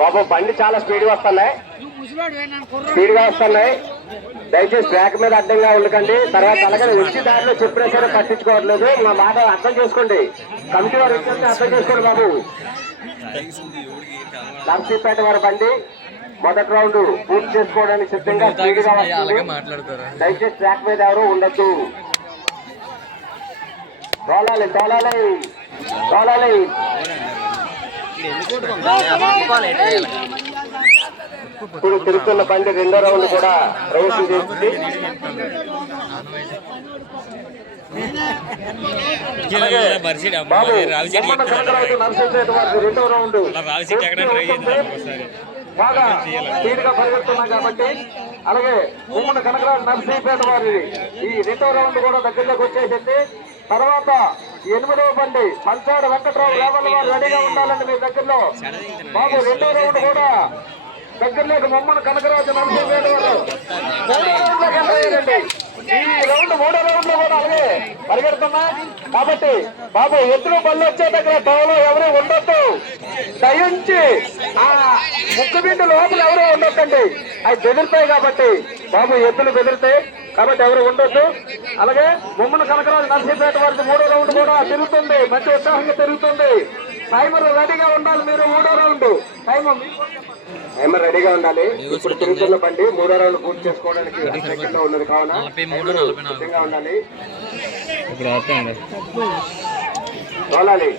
బాబు బండి చాలా స్పీడ్ గా వస్తున్నాయి, దయచేసి ట్రాక్ మీద అడ్డంగా ఉండకండి. తర్వాత అలాగే వచ్చి దారిలో చెప్పినా సరే పట్టించుకోవట్లేదు. మా మాట అర్థం చేసుకోండి, కమిటీ వారు వచ్చి అర్థం చేసుకోండి బాబు. నర్సీపేట వారి బండి మొదటి రౌండ్ పూర్తి చేసుకోవడానికి సిద్ధంగా స్పీడ్గా వస్తుంది. దయచేసి ట్రాక్ మీద ఎవరు ఉండొద్దు. తోలాలి తోలాలి తోలాలి. ఇప్పుడు తిరుగుతున్న బండి రెండో రౌండ్ కూడా ప్రవేశం చేస్తుంది. బాబు రెండో రౌండ్ బాగా స్పీడ్ గా పరిగెడుతున్నాం కాబట్టి, అలాగే ఉమ్మడి కనకరాజు నర్సీపేట వారి ఈ రెండో రౌండ్ కూడా దగ్గరలోకి వచ్చేసింది. తర్వాత 8వ బండి పంచాడు వెంకట్రావు లేవల్ వారు రెడీగా ఉండాలండి మీ దగ్గరలో. బాబు రెండో రౌండ్ కూడా దగ్గరలోకి ఉమ్మడి కనకరాజు నర్సీపేట వారు మూడో రౌండ్ లోకి వెళ్ళండి. ఈ రౌండ్ మూడో రౌండ్ లో కూడా అలాగే పరిగెడుతున్నా కాబట్టి బాబు ఎత్తులు బళ్ళు వచ్చే దగ్గర టోలో ఎవరు ఉండొద్దు. దయించి ఆ ముక్కు బిండు లోపల ఎవరు ఉండొద్దండి, అవి బెదిరితాయి కాబట్టి బాబు ఎత్తులు బెదిరితాయి కాబట్టి ఎవరు ఉండొద్దు. అలాగే ముమ్మన కనకరాజు నర్సీపేట వారికి మూడో రౌండ్ కూడా తిరుగుతుంది, మంచి ఉత్సాహంగా తిరుగుతుంది. టైమర్ రెడీగా ఉండాలి. మీరు మూడో రౌండ్ టైమర్ రెడీగా ఉండాలి. ఇప్పుడు తిరుగుతున్న బండి మూడో రౌండ్ పూర్తి చేసుకోవడానికి సెకండ్ లో ఉన్నది కావున సిద్ధంగా ఉండాలి. తోలాలి.